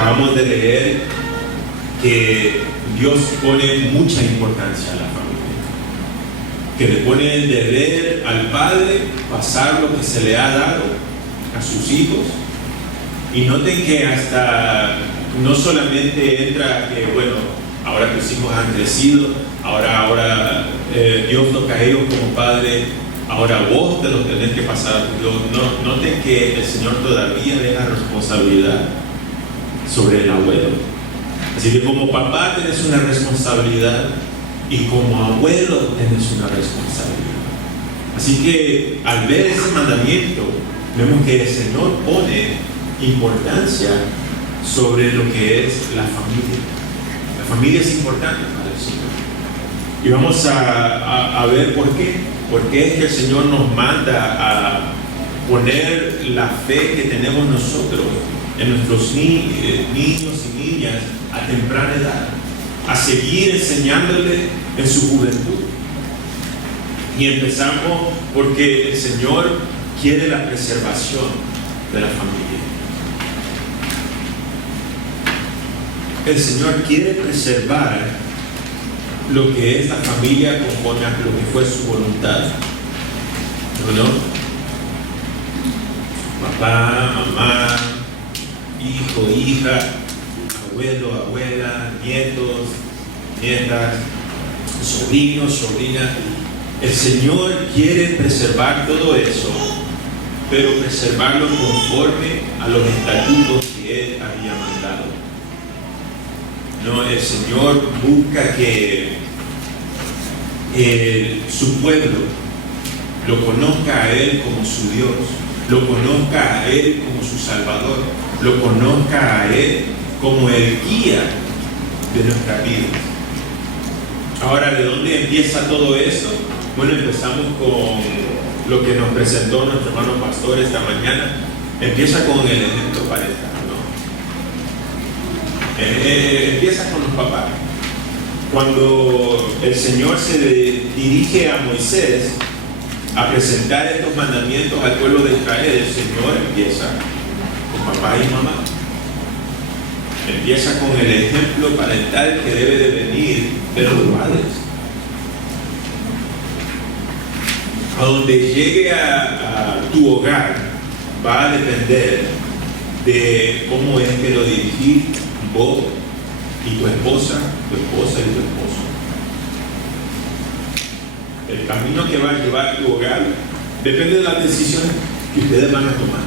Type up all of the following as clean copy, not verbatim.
Acabamos de leer que Dios pone mucha importancia a la familia, que le pone el deber al padre pasar lo que se le ha dado a sus hijos. Y noten que hasta no solamente entra que, bueno, ahora tus hijos han crecido, ahora Dios toca a ellos como padre, ahora vos te los tenés que pasar a tus hijos. No, noten que el Señor todavía deja responsabilidad sobre el abuelo. Así que como papá tenés una responsabilidad y como abuelo tenés una responsabilidad. Así que al ver ese mandamiento, vemos que el Señor pone importancia sobre lo que es la familia. La familia es importante para el Señor. Y vamos a ver por qué. ¿Por qué es que el Señor nos manda a poner la fe que tenemos nosotros en nuestros niños y niñas a temprana edad, a seguir enseñándole en su juventud? Y empezamos porque el Señor quiere la preservación de la familia. El Señor quiere preservar lo que es la familia conforme a lo que fue su voluntad, ¿no? Papá, mamá, hijo, hija, abuelo, abuela, nietos, nietas, sobrinos, sobrinas. El Señor quiere preservar todo eso, pero preservarlo conforme a los estatutos que Él había mandado. No, el Señor busca que su pueblo lo conozca a Él como su Dios, lo conozca a Él como su Salvador, lo conozca a Él como el guía de nuestras vidas. Ahora, ¿de dónde empieza todo eso? Bueno, empezamos con lo que nos presentó nuestro hermano pastor esta mañana. Empieza con el ejemplo parental, ¿no? Empieza con los papás. Cuando el Señor se dirige a Moisés a presentar estos mandamientos al pueblo de Israel, el Señor empieza con papá y mamá. Empieza con el ejemplo parental que debe de venir de los padres. A donde llegue a tu hogar va a depender de cómo es que lo dirigís vos y tu esposa y tu esposo. El camino que va a llevar tu hogar depende de las decisiones que ustedes van a tomar.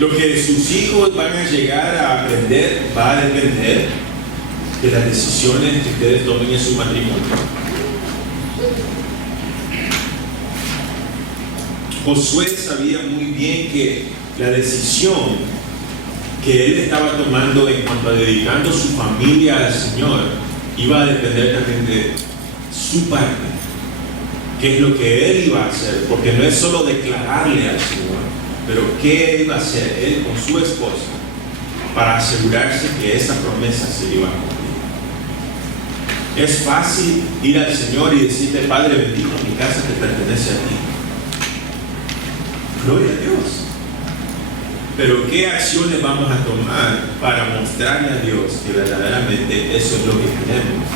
Lo que sus hijos van a llegar a aprender va a depender de las decisiones que ustedes tomen en su matrimonio. Josué sabía muy bien que la decisión que él estaba tomando en cuanto a dedicando su familia al Señor iba a depender también de su parte, qué es lo que él iba a hacer, porque no es solo declararle al Señor, pero qué iba a hacer él con su esposa para asegurarse que esa promesa se iba a cumplir. Es fácil ir al Señor y decirle: Padre bendito, mi casa te pertenece a ti. Gloria a Dios. Pero ¿qué acciones vamos a tomar para mostrarle a Dios que verdaderamente eso es lo que queremos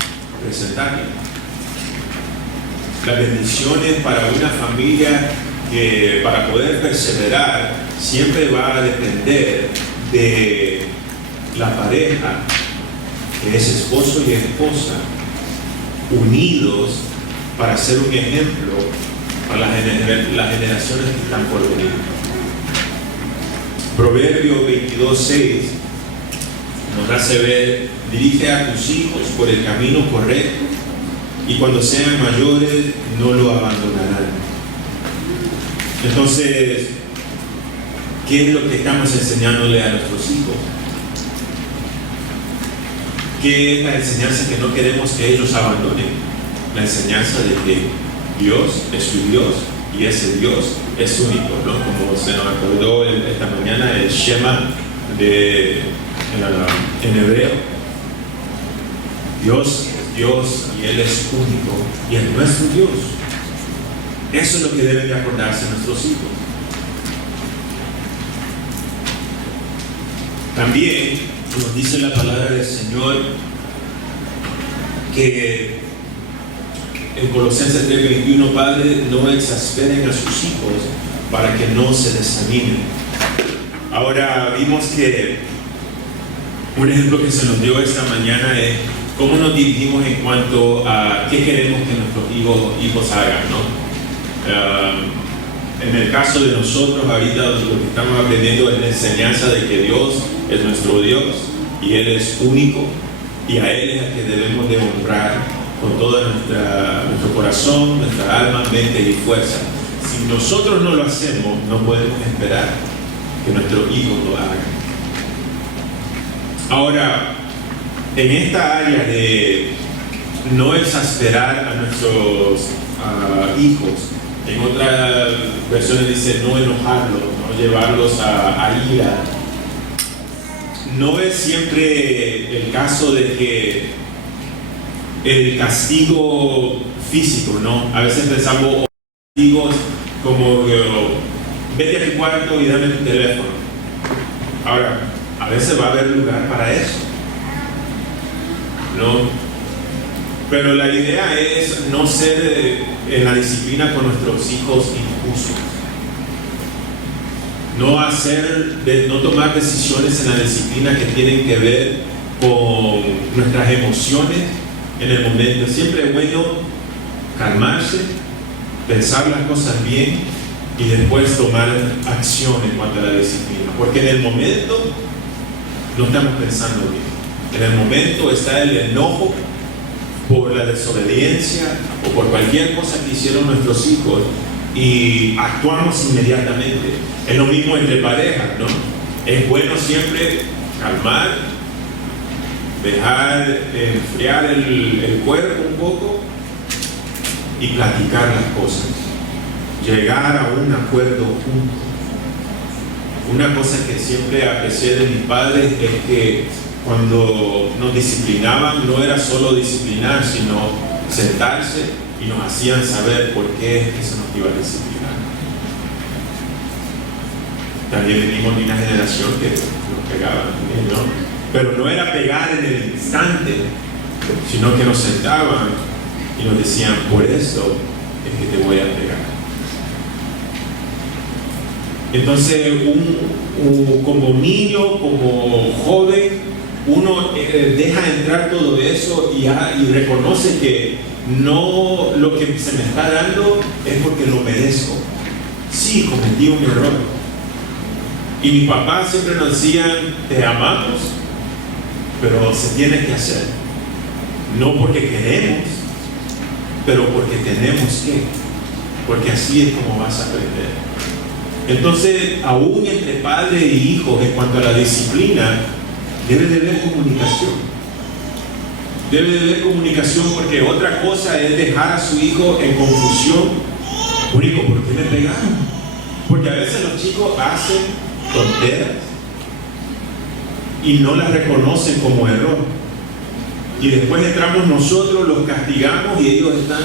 presentarle? Las bendiciones para una familia que para poder perseverar siempre va a depender de la pareja, que es esposo y esposa, unidos para ser un ejemplo para las generaciones que están por venir. Proverbio 22:6 nos hace ver: dirige a tus hijos por el camino correcto, y cuando sean mayores no lo abandonarán. Entonces, ¿qué es lo que estamos enseñándole a nuestros hijos? ¿Qué es la enseñanza que no queremos que ellos abandonen? La enseñanza de que Dios es su Dios y ese Dios es único, ¿no? Como se nos acordó esta mañana el Shema en hebreo. Dios es Dios y Él es único y es nuestro Dios. Eso es lo que deben de acordarse nuestros hijos. También nos dice la palabra del Señor que en Colosenses 3:21, padres, no exasperen a sus hijos para que no se desanimen. Ahora vimos que un ejemplo que se nos dio esta mañana es cómo nos dirigimos en cuanto a qué queremos que nuestros hijos hagan, ¿no? En el caso de nosotros, ahorita lo que estamos aprendiendo es la enseñanza de que Dios es nuestro Dios y Él es único, y a Él es al que debemos de honrar con todo nuestro corazón, nuestra alma, mente y fuerza. Si nosotros no lo hacemos, no podemos esperar que nuestros hijos lo hagan. Ahora, en esta área de no exasperar a nuestros hijos, en otras versiones dice no enojarlos, no llevarlos a ira. No es siempre el caso de que el castigo físico, ¿no? A veces pensamos castigos como vete a tu cuarto y dame tu teléfono. Ahora, a veces va a haber lugar para eso, ¿no? Pero la idea es no ser en la disciplina con nuestros hijos injustos. No tomar decisiones en la disciplina que tienen que ver con nuestras emociones en el momento. Siempre es bueno calmarse, pensar las cosas bien y después tomar acción en cuanto a la disciplina. Porque en el momento no estamos pensando bien. En el momento está el enojo por la desobediencia o por cualquier cosa que hicieron nuestros hijos y actuamos inmediatamente. Es lo mismo entre parejas, ¿no? Es bueno siempre calmar, dejar enfriar el cuerpo un poco y platicar las cosas, llegar a un acuerdo juntos. Una cosa que siempre aprecié de mis padres es que cuando nos disciplinaban no era solo disciplinar, sino sentarse y nos hacían saber por qué es que se nos iba a disciplinar. También venimos de una generación que nos pegaban, ¿no? Pero no era pegar en el instante, sino que nos sentaban y nos decían, por eso es que te voy a pegar. Entonces, como niño, como joven, uno deja entrar todo eso y reconoce que no lo que se me está dando es porque lo merezco. Sí, cometí un error. Y mi papá siempre nos decían, te amamos, pero se tiene que hacer. No porque queremos, pero porque tenemos que. Porque así es como vas a aprender. Entonces, aún entre padre e hijo, en cuanto a la disciplina, debe de haber comunicación. Debe de haber comunicación, porque otra cosa es dejar a su hijo en confusión. Único, ¿por qué me pegaron? Porque a veces los chicos hacen tonteras y no las reconocen como error. Y después entramos nosotros, los castigamos y ellos están,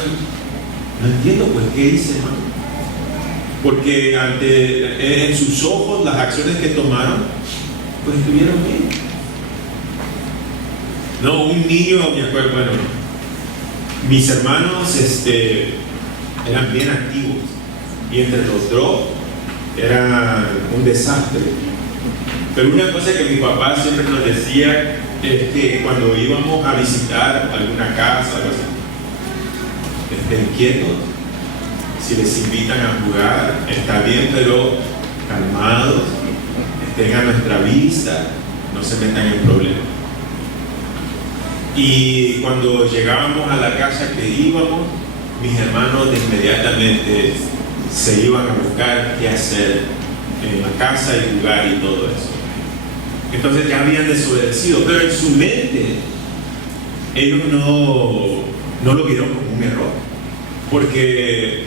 no entiendo pues qué hice, hermano. Porque en sus ojos las acciones que tomaron pues estuvieron bien. No, un niño, me acuerdo, bueno, mis hermanos eran bien activos y entre los dos era un desastre. Pero una cosa que mi papá siempre nos decía es que cuando íbamos a visitar alguna casa, algo así, estén quietos. Si les invitan a jugar, está bien, pero calmados, estén a nuestra vista, no se metan en problemas. Y cuando llegábamos a la casa que íbamos, mis hermanos inmediatamente se iban a buscar qué hacer en la casa y jugar y todo eso. Entonces ya habían desobedecido, pero en su mente ellos no lo vieron como un error, porque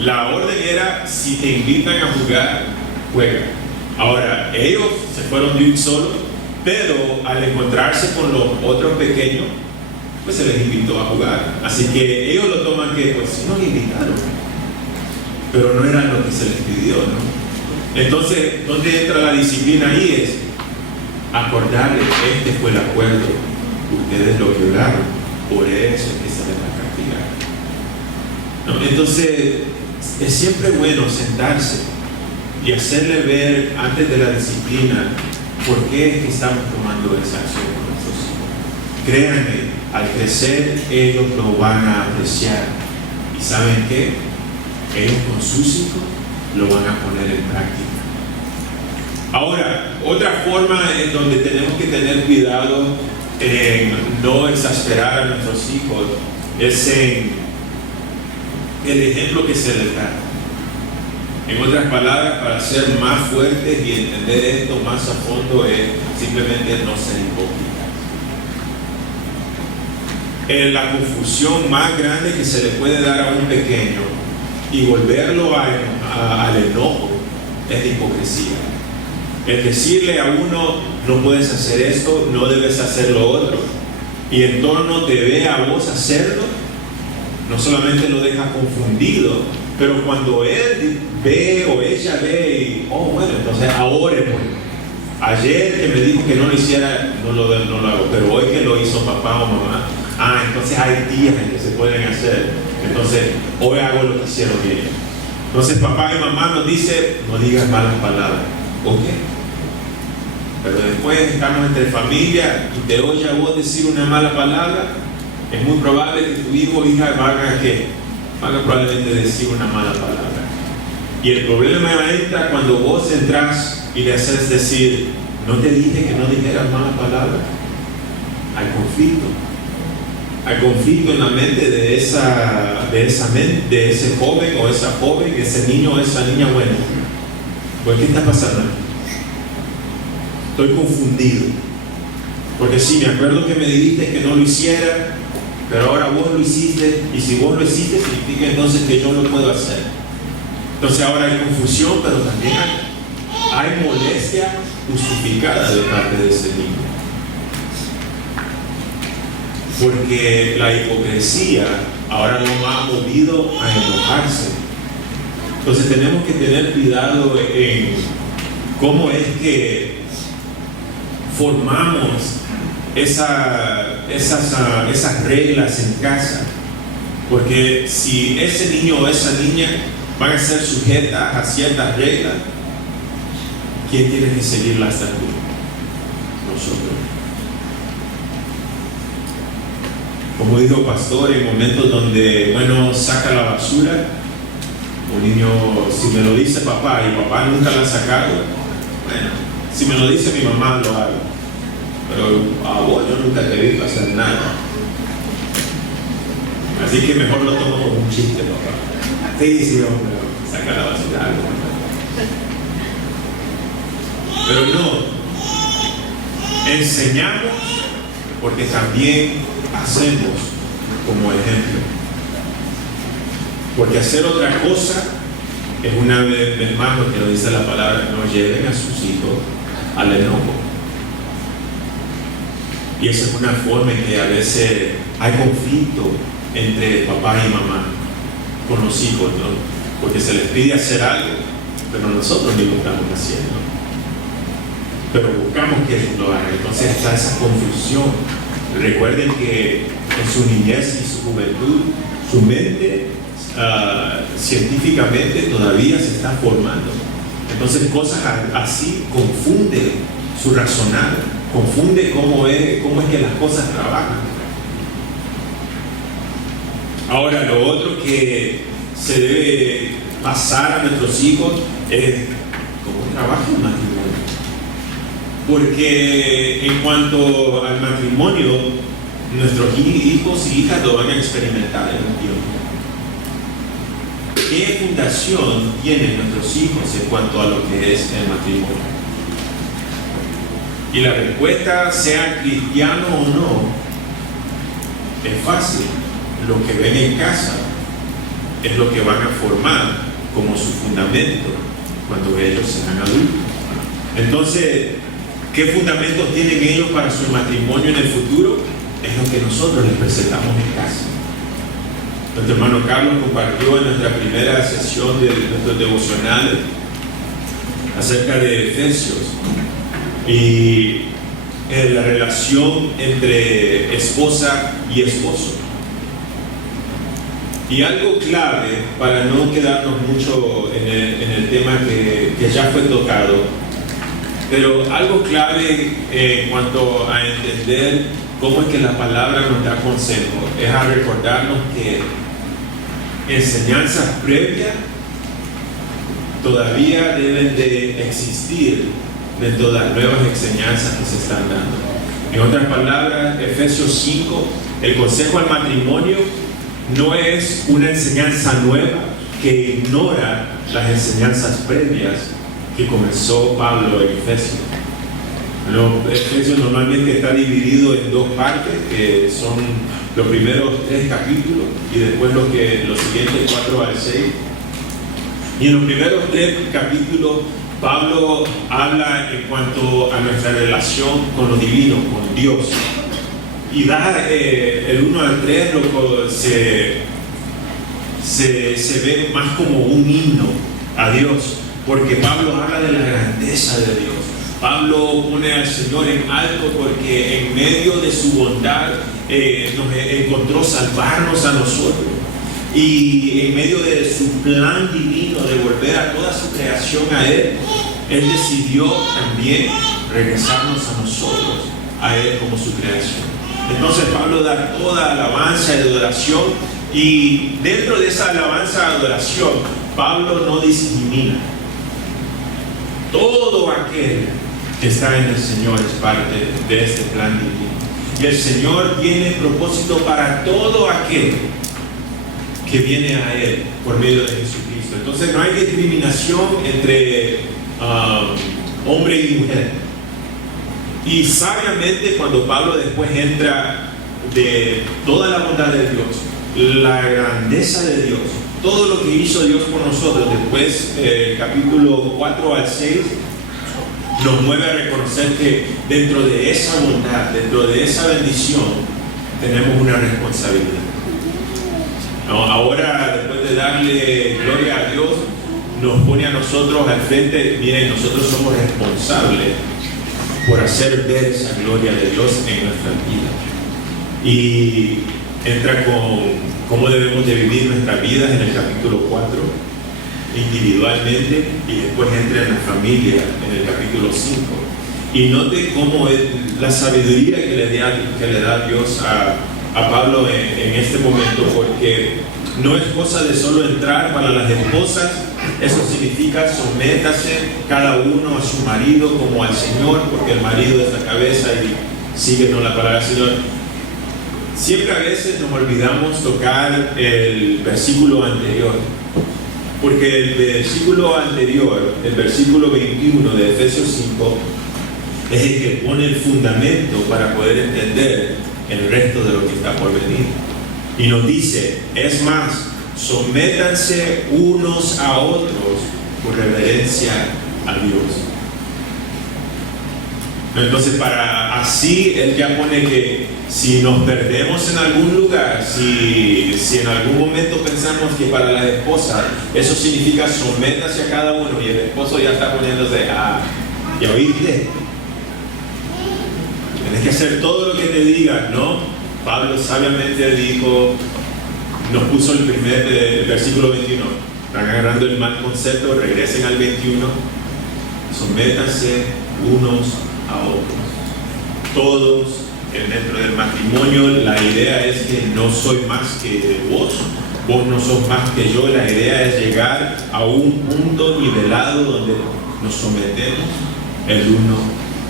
la orden era, si te invitan a jugar, juega. Ahora, ellos se fueron de un solo, pero al encontrarse con los otros pequeños, pues se les invitó a jugar. Así que ellos lo toman que, pues sí nos invitaron, pero no era lo que se les pidió, ¿no? Entonces, ¿dónde entra la disciplina ahí? Es acordarles, este fue el acuerdo, ustedes lo quebraron, por eso es que se les va a castigar. ¿No? Entonces, es siempre bueno sentarse y hacerle ver antes de la disciplina por qué es que estamos tomando esa acción con nuestros hijos. Créanme, al crecer ellos lo van a apreciar. ¿Y saben qué? Ellos con sus hijos lo van a poner en práctica. Ahora, otra forma en donde tenemos que tener cuidado en no exasperar a nuestros hijos es en el ejemplo que se les da. En otras palabras, para ser más fuertes y entender esto más a fondo es simplemente no ser hipócritas. La confusión más grande que se le puede dar a un pequeño y volverlo al enojo es la hipocresía. El decirle a uno, no puedes hacer esto, no debes hacer lo otro, y en torno te ve a vos hacerlo, no solamente lo deja confundido, pero cuando él ve o ella ve y, oh bueno, entonces ahora pues, ayer que me dijo que no lo hiciera, no lo hago, pero hoy que lo hizo papá o mamá, entonces hay días en que se pueden hacer, entonces hoy hago lo que hicieron ellos. Entonces papá y mamá nos dice, no digas malas palabras, ¿ok? Pero después estamos entre familia y te oye a vos decir una mala palabra, es muy probable que tu hijo o hija van a probablemente decir una mala palabra. Y el problema entra cuando vos entras y le haces decir, no te dije que no dijeras malas palabras. Hay conflicto. Hay conflicto en la mente de ese joven o esa joven, ese niño o esa niña. Bueno, pues ¿qué está pasando? Estoy confundido. Porque sí, me acuerdo que me dijiste que no lo hiciera, pero ahora vos lo hiciste, y si vos lo hiciste, significa entonces que yo lo puedo hacer. Entonces ahora hay confusión, pero también hay molestia justificada de parte de ese niño. Porque la hipocresía ahora lo ha movido a enojarse. Entonces tenemos que tener cuidado en cómo es que formamos esas reglas en casa, porque si ese niño o esa niña van a ser sujetas a ciertas reglas, ¿quién tiene que seguirlas también? Nosotros. Como dijo el pastor, en momentos donde, bueno, saca la basura, un niño, si me lo dice papá y papá nunca la ha sacado, bueno, si me lo dice mi mamá lo hago, pero a vos yo nunca te he visto hacer nada. Así que mejor lo tomo como un chiste, papá. Sí, hombre, saca la basura, algo. Pero no, enseñamos porque también hacemos como ejemplo. Porque hacer otra cosa es una vez más lo que nos dice la palabra, no lleven a sus hijos al enojo. Y esa es una forma en que a veces hay conflicto entre papá y mamá con los hijos, ¿no? Porque se les pide hacer algo, pero nosotros ni lo estamos haciendo. Pero buscamos que ellos lo hagan. Entonces está esa confusión. Recuerden que en su niñez y su juventud, su mente científicamente todavía se está formando. Entonces cosas así confunden su razonar, confunde cómo es que las cosas trabajan. Ahora, lo otro que se debe pasar a nuestros hijos es cómo trabaja el matrimonio. Porque en cuanto al matrimonio, nuestros hijos y hijas lo van a experimentar en un tiempo. ¿Qué fundación tienen nuestros hijos en cuanto a lo que es el matrimonio? Y la respuesta, sea cristiano o no, es fácil. Lo que ven en casa es lo que van a formar como su fundamento cuando ellos sean adultos. Entonces, ¿qué fundamentos tienen ellos para su matrimonio en el futuro? Es lo que nosotros les presentamos en casa. Nuestro hermano Carlos compartió en nuestra primera sesión de nuestros devocionales acerca de Efesios. Y en la relación entre esposa y esposo. Y algo clave, para no quedarnos mucho en el tema que ya fue tocado, pero algo clave en cuanto a entender cómo es que la palabra nos da consejo, es a recordarnos que enseñanzas previas todavía deben de existir dentro de las nuevas enseñanzas que se están dando. En otras palabras, Efesios 5, el consejo al matrimonio no es una enseñanza nueva que ignora las enseñanzas previas que comenzó Pablo en Efesios. Efesios normalmente está dividido en dos partes, que son los primeros 3 capítulos y después los siguientes 4 al 6. Y en los primeros 3 capítulos Pablo habla en cuanto a nuestra relación con lo divino, con Dios. Y da el 1 al 3 se ve más como un himno a Dios, porque Pablo habla de la grandeza de Dios. Pablo pone al Señor en alto porque en medio de su bondad nos encontró salvarnos a nosotros. Y en medio de su plan divino de volver a toda su creación a Él decidió también regresarnos a nosotros, a Él como su creación. Entonces Pablo da toda alabanza y adoración, y dentro de esa alabanza y adoración Pablo no discrimina. Todo aquel que está en el Señor es parte de este plan divino. Y el Señor tiene propósito para todo aquel que viene a Él por medio de Jesucristo. Entonces no hay discriminación entre hombre y mujer. Y sabiamente, cuando Pablo después entra de toda la bondad de Dios, la grandeza de Dios, todo lo que hizo Dios por nosotros, después capítulo 4 al 6 nos mueve a reconocer que dentro de esa bondad, dentro de esa bendición, tenemos una responsabilidad. Ahora, después de darle gloria a Dios, nos pone a nosotros al frente. Miren, nosotros somos responsables por hacer ver esa gloria de Dios en nuestras vidas. Y entra con cómo debemos de vivir nuestras vidas en el capítulo 4, individualmente, y después entra en la familia en el capítulo 5. Y note cómo es la sabiduría que le da Dios a Pablo en este momento, porque no es cosa de solo entrar para las esposas. Eso significa sométase cada uno a su marido como al Señor, porque el marido es la cabeza y síguenos la palabra del Señor. Siempre a veces nos olvidamos tocar el versículo anterior, porque el versículo anterior, el versículo 21 de Efesios 5, es el que pone el fundamento para poder entender el resto de lo que está por venir. Y nos dice, es más, sométanse unos a otros por reverencia a Dios. Entonces, para así él ya pone que si nos perdemos en algún lugar, si en algún momento pensamos que para la esposa eso significa sométase a cada uno, y el esposo ya está poniéndose, ya oíste, tienes que hacer todo lo que te digan, ¿no? Pablo sabiamente dijo, nos puso el versículo 21, están agarrando el mal concepto, regresen al 21, sométanse unos a otros. Todos dentro del matrimonio, la idea es que no soy más que vos no sos más que yo. La idea es llegar a un punto nivelado donde nos sometemos el uno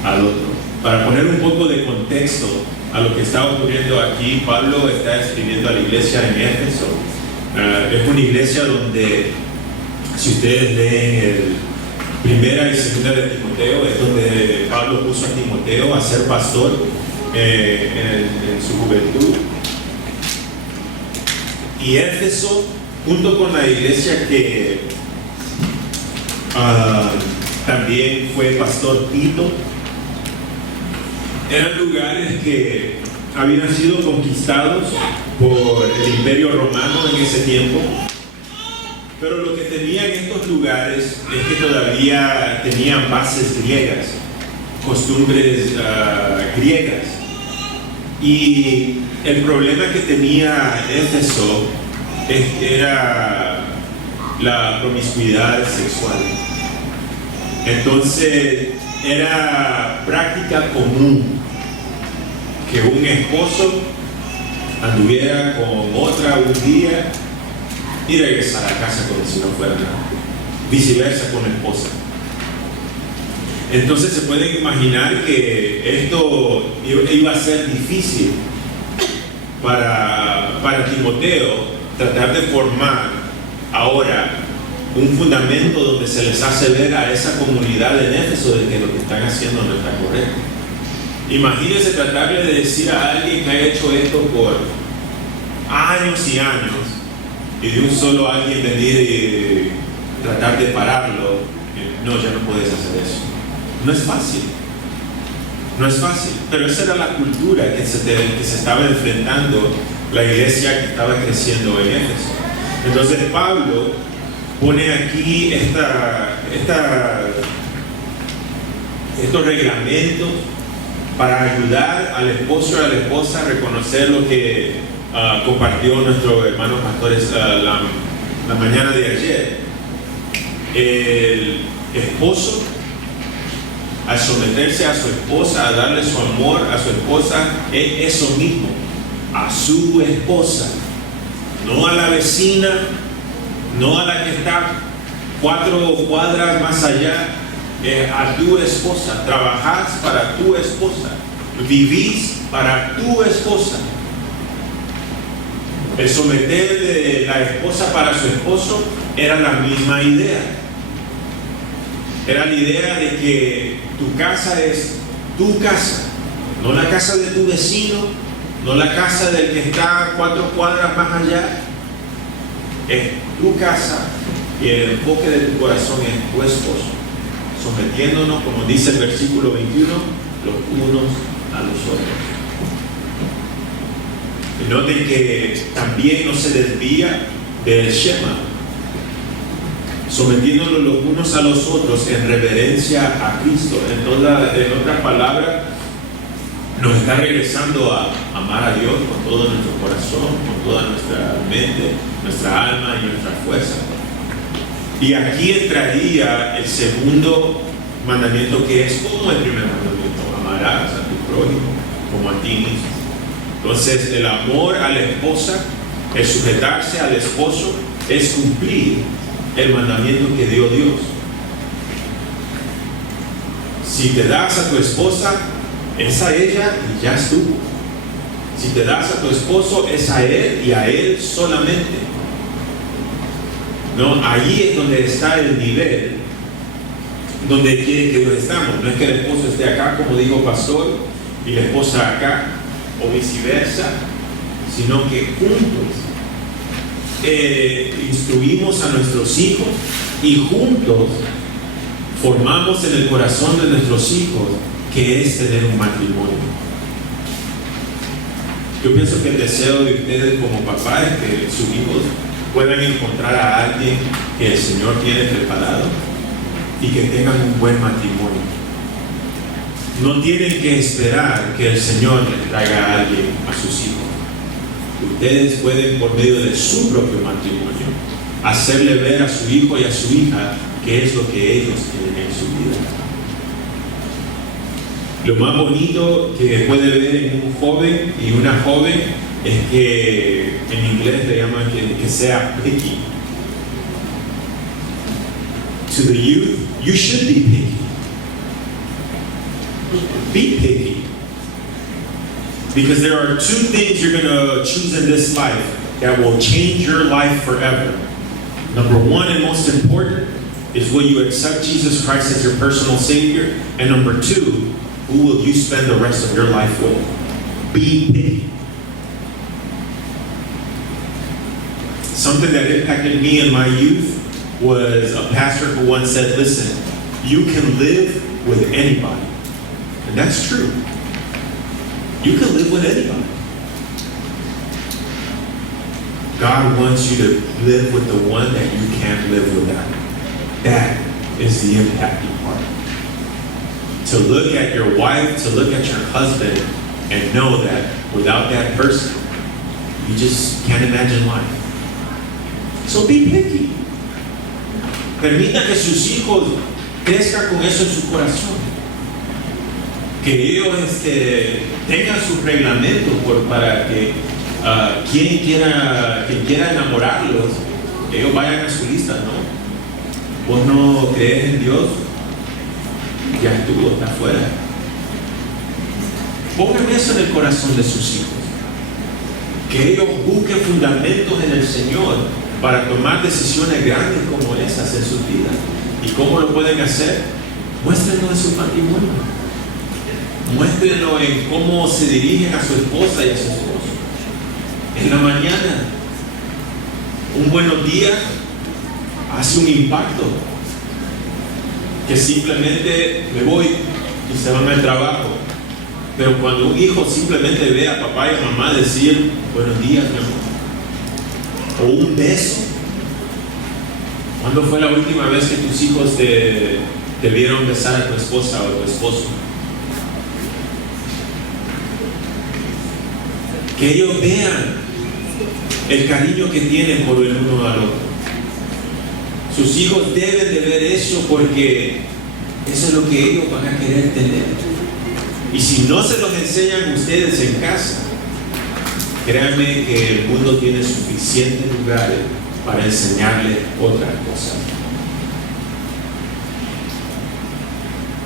al otro. Para poner un poco de contexto a lo que está ocurriendo aquí, Pablo está escribiendo a la iglesia en Éfeso. Es una iglesia donde, si ustedes leen el Primera y Segunda de Timoteo, es donde Pablo puso a Timoteo a ser pastor en su juventud. Y Éfeso, junto con la iglesia que también fue pastor Tito, eran lugares que habían sido conquistados por el Imperio Romano en ese tiempo. Pero lo que tenían estos lugares es que todavía tenían bases griegas. costumbres griegas. Y el problema que tenía Éfeso era la promiscuidad sexual. Entonces era práctica común que un esposo anduviera con otra un día y regresara a casa como si no fuera nada. Viceversa con la esposa. Entonces se pueden imaginar que esto iba a ser difícil para Timoteo tratar de formar ahora un fundamento donde se les hace ver a esa comunidad en Éfeso de que lo que están haciendo no está correcto. Imagínense tratarle de decir a alguien que ha hecho esto por años y años y de un solo alguien venir y tratar de pararlo. No, ya no puedes hacer eso. No es fácil. No es fácil. Pero esa era la cultura que se estaba enfrentando la iglesia que estaba creciendo en Éfeso. Entonces Pablo pone aquí estos reglamentos para ayudar al esposo y a la esposa a reconocer lo que compartió nuestro hermano pastores la mañana de ayer. El esposo, al someterse a su esposa, a darle su amor a su esposa, es eso mismo, a su esposa, no a la vecina, no a la que está 4 cuadras más allá, a tu esposa. Trabajás para tu esposa, vivís para tu esposa. El someter de la esposa para su esposo era la misma idea. Era la idea de que tu casa es tu casa, no la casa de tu vecino, no la casa del que está 4 cuadras más allá. Es tu casa y el enfoque de tu corazón es tu esposo, sometiéndonos, como dice el versículo 21, los unos a los otros. Y noten que también no se desvía del Shema, sometiéndonos los unos a los otros en reverencia a Cristo. En otras palabras, nos está regresando a amar a Dios con todo nuestro corazón, con toda nuestra mente, nuestra alma y nuestra fuerza. Y aquí entraría el segundo mandamiento, que es como el primer mandamiento: amarás a tu prójimo como a ti mismo. Entonces el amor a la esposa, el sujetarse al esposo, es cumplir el mandamiento que dio Dios. Si te das a tu esposa, es a ella y ya estuvo. Si te das a tu esposo, es a él y a él solamente. No, ahí es donde está el nivel donde quiere que Dios estamos. No es que el esposo esté acá, como dijo pastor, y la esposa acá, o viceversa, sino que juntos instruimos a nuestros hijos y juntos formamos en el corazón de nuestros hijos que es tener un matrimonio. Yo pienso que el deseo de ustedes como papás es que sus hijos puedan encontrar a alguien que el Señor tiene preparado y que tengan un buen matrimonio. No tienen que esperar que el Señor les traiga a alguien a sus hijos. Ustedes pueden, por medio de su propio matrimonio, hacerle ver a su hijo y a su hija qué es lo que ellos tienen en su vida. Lo más bonito que puede ver en un joven y una joven es que en inglés le llaman que sea picky. To the youth, you should be picky. Be picky. Because there are 2 things you're going to choose in this life that will change your life forever. Number 1 and most important is will you accept Jesus Christ as your personal Savior? And number 2, who will you spend the rest of your life with? Be picky. Something that impacted me in my youth was a pastor who once said, listen, you can live with anybody. And that's true. You can live with anybody. God wants you to live with the one that you can't live without. That is the impacting part. to look at your wife, to look at your husband, and know that without that person, you just can't imagine life. So be picky. Permita que sus hijos crezcan con eso en su corazón. Que ellos tengan sus reglamentos para que quien quiera enamorarlos, ellos vayan a su lista, ¿no? Vos no crees en Dios, ya estuvo, está fuera. Pongan eso en el corazón de sus hijos. Que ellos busquen fundamentos en el Señor para tomar decisiones grandes como esas en sus vidas. ¿Y cómo lo pueden hacer? Muéstrenlo en su matrimonio. Muéstrenlo en cómo se dirigen a su esposa y a su esposo. En la mañana, un buenos días hace un impacto. Que simplemente me voy y se van al trabajo. Pero cuando un hijo simplemente ve a papá y a mamá decir buenos días, mi amor, o un beso. ¿Cuándo fue la última vez que tus hijos te vieron besar a tu esposa o a tu esposo? Que ellos vean el cariño que tienen por el uno al otro. Sus hijos deben de ver eso porque eso es lo que ellos van a querer tener. Y si no se los enseñan ustedes en casa, créanme que el mundo tiene suficientes lugares para enseñarles otras cosas.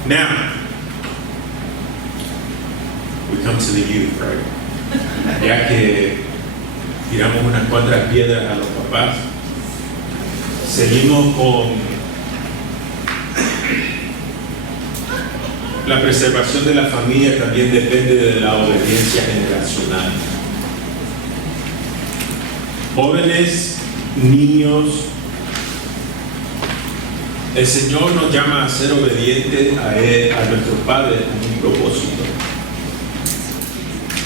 Now, we come to the youth, right? Ya que tiramos unas cuantas piedras a los papás, seguimos con la preservación de la familia. También depende de la obediencia generacional. Jóvenes, niños, el Señor nos llama a ser obedientes a Él, a nuestros padres, con un propósito.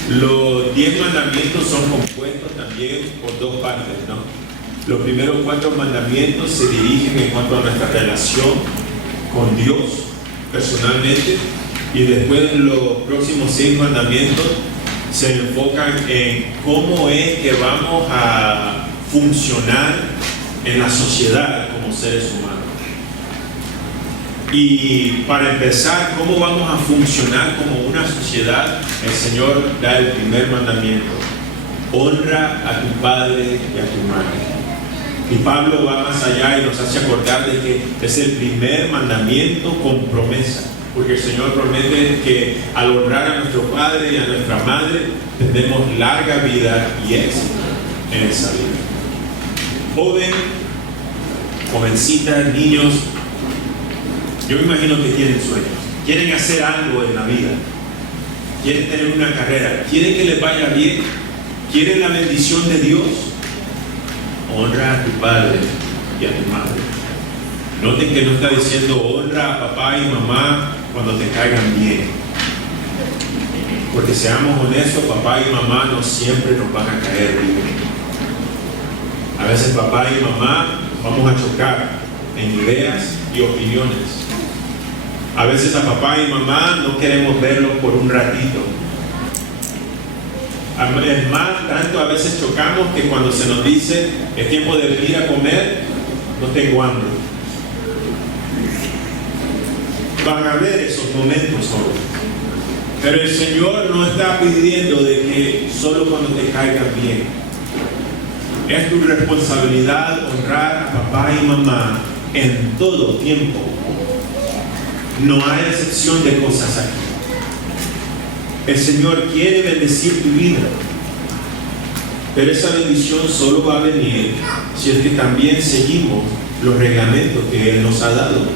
Los 10 mandamientos son compuestos también por dos partes, ¿no? Los primeros 4 mandamientos se dirigen en cuanto a nuestra relación con Dios personalmente, y después los próximos 6 mandamientos se enfocan en cómo es que vamos a funcionar en la sociedad como seres humanos. Y para empezar, cómo vamos a funcionar como una sociedad, el Señor da el primer mandamiento: honra a tu padre y a tu madre. Y Pablo va más allá y nos hace acordar de que es el primer mandamiento con promesa, porque el Señor promete que al honrar a nuestro padre y a nuestra madre tendremos larga vida y éxito en esa vida. Joven, jovencita, niños, yo me imagino que tienen sueños, quieren hacer algo en la vida, quieren tener una carrera, quieren que les vaya bien, quieren la bendición de Dios. Honra a tu padre y a tu madre. Noten que no está diciendo honra a papá y mamá cuando te caigan bien, porque seamos honestos, papá y mamá no siempre nos van a caer bien. A veces papá y mamá vamos a chocar en ideas y opiniones. A veces a papá y mamá no queremos verlos por un ratito. Es más, tanto a veces chocamos que cuando se nos dice es tiempo de venir a comer, no tengo hambre. Van a haber esos momentos solo. Pero el Señor no está pidiendo de que solo cuando te caigan bien. Es tu responsabilidad honrar a papá y mamá en todo tiempo. No hay excepción de cosas aquí. El Señor quiere bendecir tu vida, pero esa bendición solo va a venir si es que también seguimos los reglamentos que Él nos ha dado.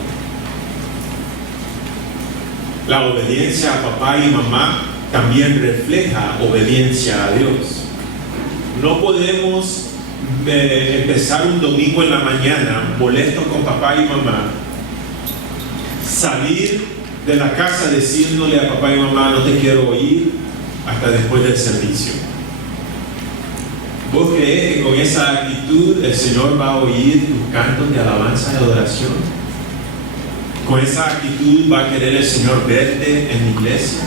La obediencia a papá y mamá también refleja obediencia a Dios. No podemos empezar un domingo en la mañana molestos con papá y mamá, salir de la casa diciéndole a papá y mamá no te quiero oír hasta después del servicio. ¿Vos crees que con esa actitud el Señor va a oír tus cantos de alabanza y adoración? Con esa actitud va a querer el Señor verte en la iglesia.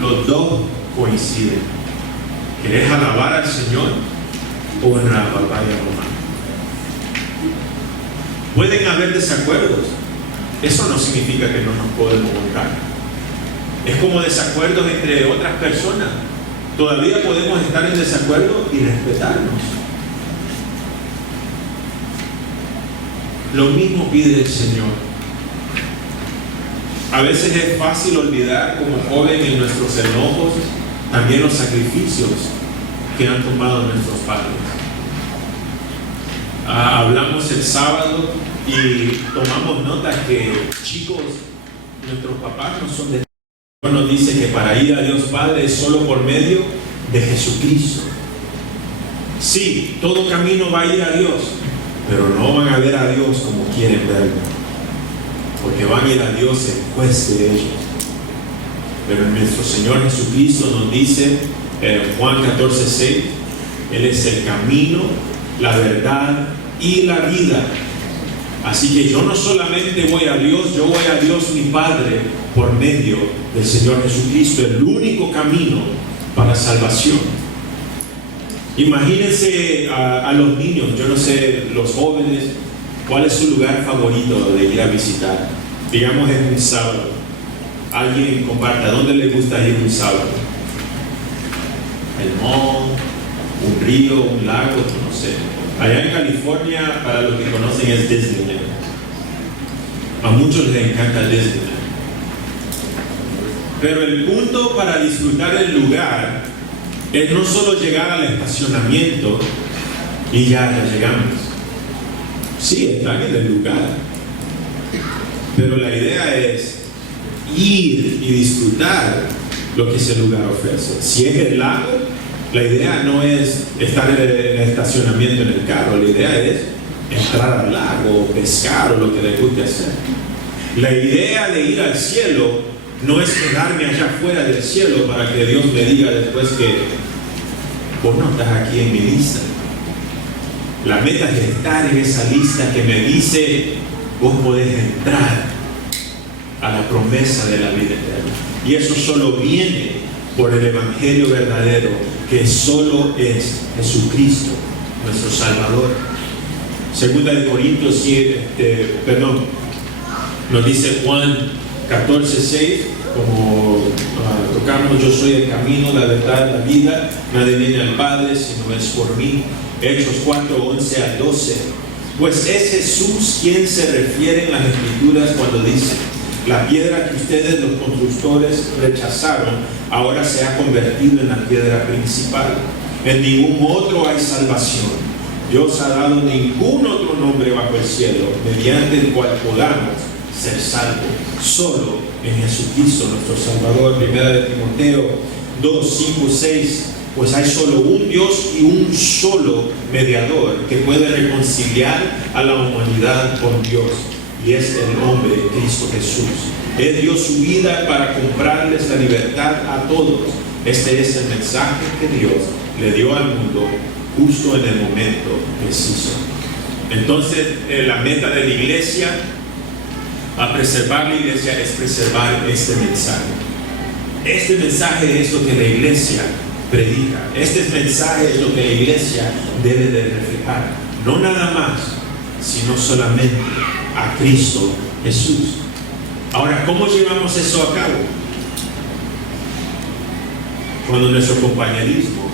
Los dos coinciden. ¿Querés alabar al Señor o en la batalla romana? Pueden haber desacuerdos. Eso no significa que no nos podemos honrar. Es como desacuerdos entre otras personas. Todavía podemos estar en desacuerdo y respetarnos. Lo mismo pide el Señor. A veces es fácil olvidar como joven en nuestros enojos también los sacrificios que han tomado nuestros padres. Hablamos el sábado y tomamos nota que, chicos, nuestros papás no son de... Nos dice que para ir a Dios Padre es solo por medio de Jesucristo. Sí, todo camino va a ir a Dios, pero no van a ver a Dios como quieren verlo, porque van a ir a Dios en juez de ellos. Pero nuestro Señor Jesucristo nos dice en Juan 14:6, Él es el camino, la verdad y la vida. Así que yo no solamente voy a Dios, yo voy a Dios mi Padre por medio del Señor Jesucristo, el único camino para salvación. Imagínense a los niños, yo no sé, los jóvenes, ¿cuál es su lugar favorito de ir a visitar? Digamos en un sábado. Alguien comparta, ¿dónde le gusta ir un sábado? El mall, un río, un lago, no sé. Allá en California, para los que conocen, es Disneyland. A muchos les encanta Disneyland. Pero el punto para disfrutar el lugar es no solo llegar al estacionamiento y ya llegamos. Sí, están en el lugar. Pero la idea es ir y disfrutar lo que ese lugar ofrece. Si es el lago, la idea no es estar en el estacionamiento en el carro, la idea es entrar al lago, pescar o lo que le guste hacer. La idea de ir al cielo no es quedarme allá afuera del cielo para que Dios me diga después que vos no estás aquí en mi lista. La meta es estar en esa lista que me dice vos podés entrar a la promesa de la vida eterna. Y eso solo viene por el Evangelio verdadero, que solo es Jesucristo, nuestro Salvador. Segunda de Corintios, nos dice Juan 14:6, como tocamos, yo soy el camino, la verdad, la vida, nadie viene al Padre si no es por mí. Hechos 4:11-12. Pues es Jesús quien se refiere en las Escrituras cuando dice: la piedra que ustedes los constructores rechazaron, ahora se ha convertido en la piedra principal. En ningún otro hay salvación. Dios ha dado ningún otro nombre bajo el cielo, mediante el cual podamos ser salvos. Solo en Jesucristo nuestro Salvador. Primera de Timoteo 2:5-6. Pues hay solo un Dios y un solo mediador que puede reconciliar a la humanidad con Dios, y es el hombre Cristo Jesús. Él dio su vida para comprarles la libertad a todos. Este es el mensaje que Dios le dio al mundo justo en el momento preciso. Entonces, la meta de la iglesia, a preservar la iglesia, es preservar este mensaje. Este mensaje es lo que la iglesia predica. Este mensaje es lo que la iglesia debe de reflejar. No nada más, sino solamente a Cristo Jesús. Ahora, ¿cómo llevamos eso a cabo? Cuando nuestro compañerismo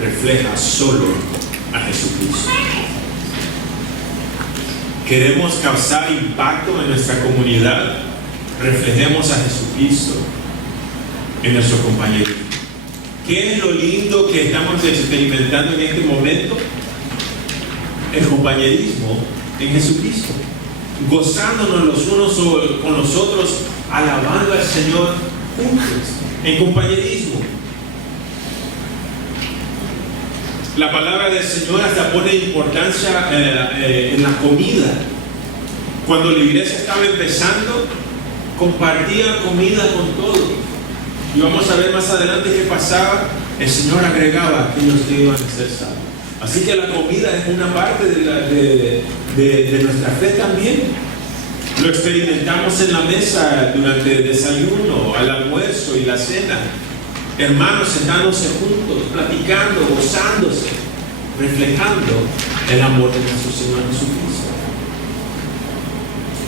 refleja solo a Jesucristo. Queremos causar impacto en nuestra comunidad, reflejemos a Jesucristo en nuestro compañerismo. ¿Qué es lo lindo que estamos experimentando en este momento? El compañerismo en Jesucristo, gozándonos los unos con los otros, alabando al Señor juntos, en compañerismo. La palabra del Señor hasta pone importancia en la comida. Cuando la iglesia estaba empezando, compartía comida con todos. Y vamos a ver más adelante qué pasaba. El Señor agregaba a aquellos que iban a ser salvos. Así que la comida es una parte de nuestra fe también. Lo experimentamos en la mesa durante el desayuno, el almuerzo y la cena. Hermanos sentándose juntos, platicando, gozándose, reflejando el amor de nuestro Señor Jesucristo.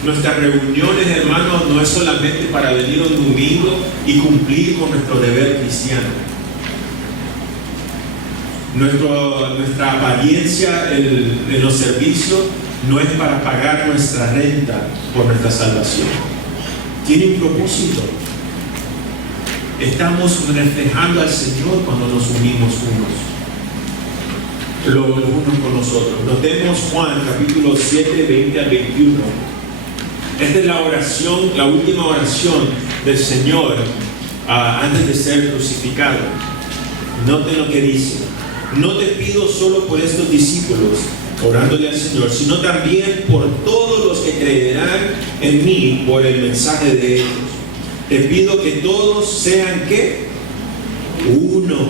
Nuestras reuniones, hermanos, no es solamente para venir un domingo y cumplir con nuestro deber cristiano. Nuestra apariencia en los servicios no es para pagar nuestra renta por nuestra salvación. Tiene un propósito. Estamos reflejando al Señor cuando nos unimos los unos con los otros. Notemos Juan capítulo 7, 20 al 21. Esta es la oración, la última oración del Señor antes de ser crucificado. Noten lo que dice: no te pido solo por estos discípulos, orándole al Señor, sino también por todos los que creerán en mí por el mensaje de ellos. Te pido que todos sean, ¿qué? Uno,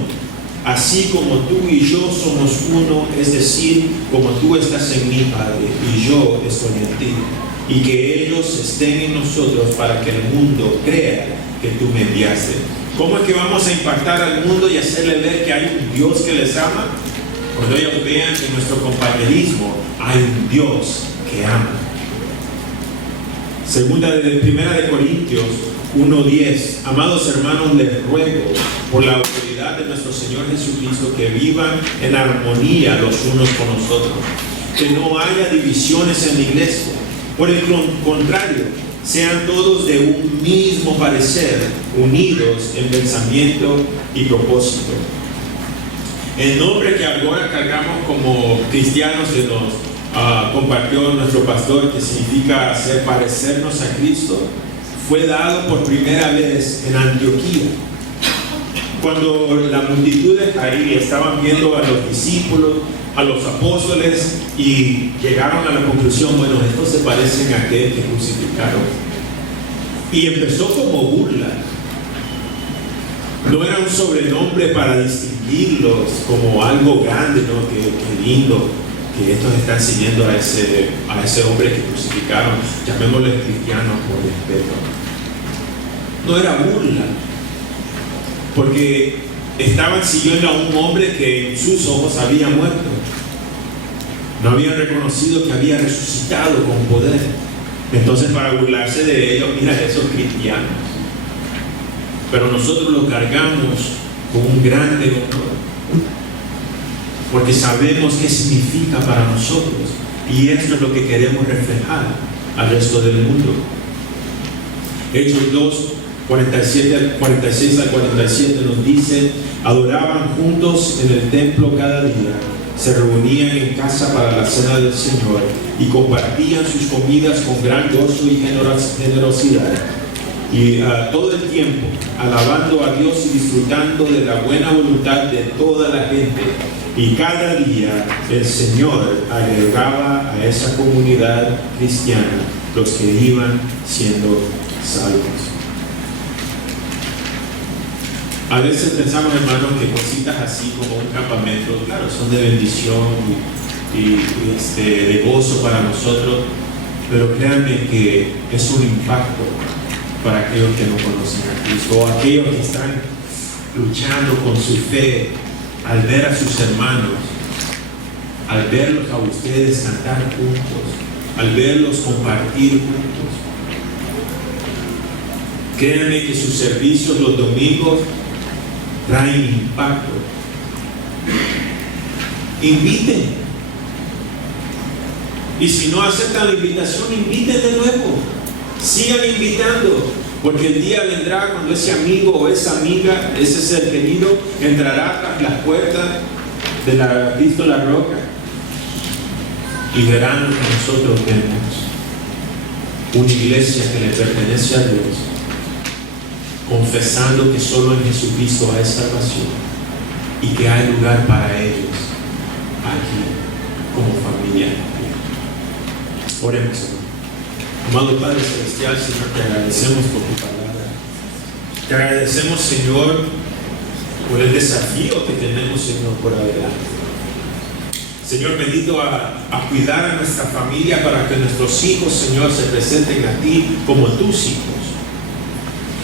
así como tú y yo somos uno, es decir, como tú estás en mí, Padre, y yo estoy en ti, y que ellos estén en nosotros para que el mundo crea que tú me enviaste. ¿Cómo es que vamos a impactar al mundo y hacerle ver que hay un Dios que les ama? Cuando ellos vean que en nuestro compañerismo hay un Dios que ama. Primera de Corintios 1:10. Amados hermanos, les ruego por la autoridad de nuestro Señor Jesucristo que vivan en armonía los unos con los otros, que no haya divisiones en la iglesia. Por el contrario, sean todos de un mismo parecer, unidos en pensamiento y propósito. El nombre que ahora cargamos como cristianos que nos compartió nuestro pastor, que significa hacer parecernos a Cristo, fue dado por primera vez en Antioquía. Cuando la multitud de ahí estaban viendo a los discípulos, a los apóstoles, y llegaron a la conclusión: bueno, estos se parecen a aquel que crucificaron. Y empezó como burla. No era un sobrenombre para distinguirlos como algo grande, ¿no? Qué lindo que estos están siguiendo a ese hombre que crucificaron. Llamémosle cristiano por respeto. No era burla, porque estaban siguiendo a un hombre que en sus ojos había muerto. No habían reconocido que había resucitado con poder. Entonces, para burlarse de ellos, mira, esos cristianos. Pero nosotros lo cargamos con un grande honor, porque sabemos qué significa para nosotros, y esto es lo que queremos reflejar al resto del mundo. Hechos 2, 46 al 47 nos dice: adoraban juntos en el templo cada día, se reunían en casa para la cena del Señor y compartían sus comidas con gran gozo y generosidad, y todo el tiempo alabando a Dios y disfrutando de la buena voluntad de toda la gente. Y cada día el Señor agregaba a esa comunidad cristiana los que iban siendo salvos. A veces pensamos, hermanos, que cositas así como un campamento, claro, son de bendición y de gozo para nosotros, pero créanme que es un impacto para aquellos que no conocen a Cristo, o aquellos que están luchando con su fe, al ver a sus hermanos, al verlos a ustedes cantar juntos, al verlos compartir juntos. Créanme que sus servicios los domingos traen impacto. Inviten. Y si no aceptan la invitación, inviten de nuevo. Sigan invitando, porque el día vendrá cuando ese amigo o esa amiga, ese ser querido, entrará tras las puertas de la Cristo la Roca y verán lo que nosotros vemos: una iglesia que le pertenece a Dios, confesando que solo en Jesucristo hay salvación y que hay lugar para ellos aquí como familia. Oremos. Amado Padre Celestial, Señor, te agradecemos por tu palabra. Te agradecemos, Señor, por el desafío que tenemos, Señor, por adelante. Señor bendito, a cuidar a nuestra familia para que nuestros hijos, Señor, se presenten a ti como tus hijos.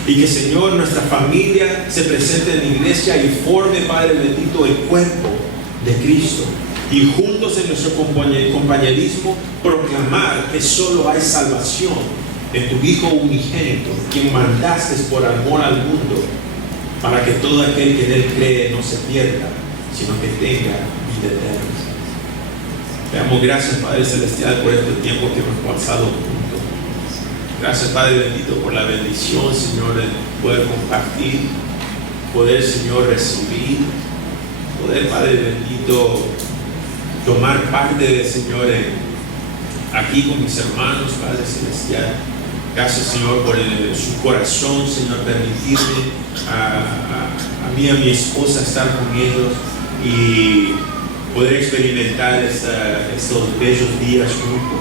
Y que, Señor, nuestra familia se presente en la iglesia y forme, Padre bendito, el cuerpo de Cristo. Y juntos en nuestro compañerismo proclamar que solo hay salvación en tu Hijo unigénito, quien mandaste por amor al mundo, para que todo aquel que en Él cree no se pierda, sino que tenga vida eterna. Te damos gracias, Padre Celestial, por este tiempo que hemos pasado juntos. Gracias, Padre bendito, por la bendición, Señor, de poder compartir, poder, Señor, recibir, poder, Padre bendito, tomar parte, Señor, aquí con mis hermanos, Padre Celestial. Gracias, Señor, por su corazón, Señor, permitirme a mí y a mi esposa estar con ellos y poder experimentar estos bellos días juntos.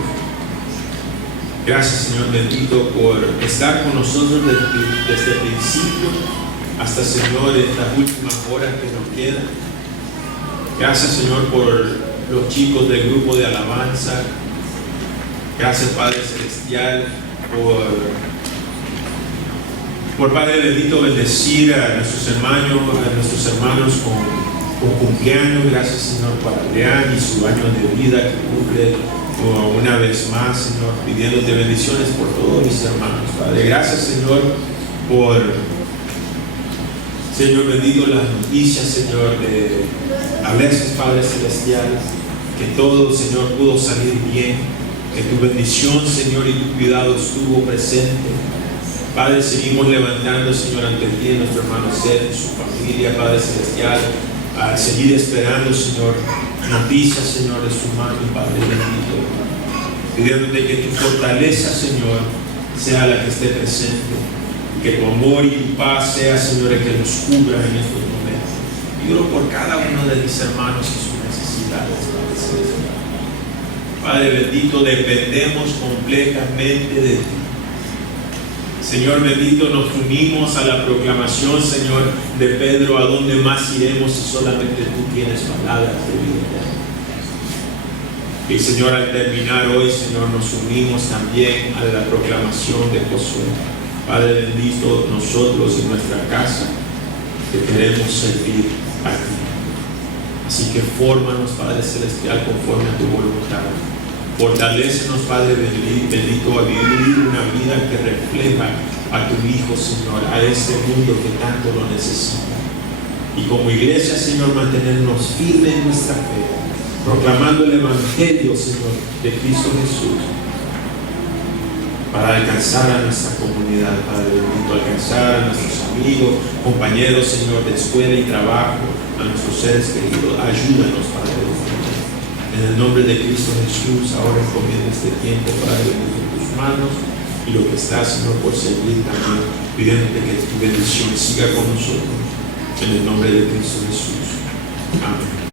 Gracias, Señor bendito, por estar con nosotros desde el principio hasta, Señor, estas últimas horas que nos quedan. Gracias, Señor, por los chicos del grupo de alabanza. Gracias, Padre Celestial, por Padre bendito, bendecir a nuestros hermanos con cumpleaños. Gracias, Señor, para Adrián y su año de vida que cumple una vez más, Señor, pidiéndote bendiciones por todos mis hermanos, Padre. Gracias, Señor, por, Señor bendito, las noticias, Señor, de a veces, Padre Celestial, que todo, Señor, pudo salir bien, que tu bendición, Señor, y tu cuidado estuvo presente. Padre, seguimos levantando, Señor, ante ti nuestro hermano Seth y su familia, Padre Celestial, a seguir esperando, Señor, noticias, Señor, de su mano, Padre bendito, pidiéndote que tu fortaleza, Señor, sea la que esté presente, y que tu amor y tu paz sea, Señor, el que nos cubra en estos momentos. Y oro por cada uno de mis hermanos y sus necesidades, Padre Celestial. Padre bendito, dependemos completamente de ti. Señor bendito, nos unimos a la proclamación, Señor, de Pedro: ¿a dónde más iremos si solamente tú tienes palabras de vida eterna? Y, Señor, al terminar hoy, Señor, nos unimos también a la proclamación de Josué. Padre bendito, nosotros en nuestra casa te queremos servir a ti. Así que fórmanos, Padre Celestial, conforme a tu voluntad. Fortalécenos, Padre bendito, a vivir una vida que refleja a tu Hijo, Señor, a este mundo que tanto lo necesita. Y como iglesia, Señor, mantenernos firmes en nuestra fe, proclamando el Evangelio, Señor, de Cristo Jesús, para alcanzar a nuestra comunidad, Padre bendito, alcanzar a nuestros amigos, compañeros, Señor, de escuela y trabajo, a nuestros seres queridos. Ayúdanos, Padre bendito. En el nombre de Cristo Jesús, ahora encomiendo este tiempo, Padre bendito, en tus manos, y lo que está, Señor, por servir también, pidiéndote que tu bendición siga con nosotros. En el nombre de Cristo Jesús. Amén.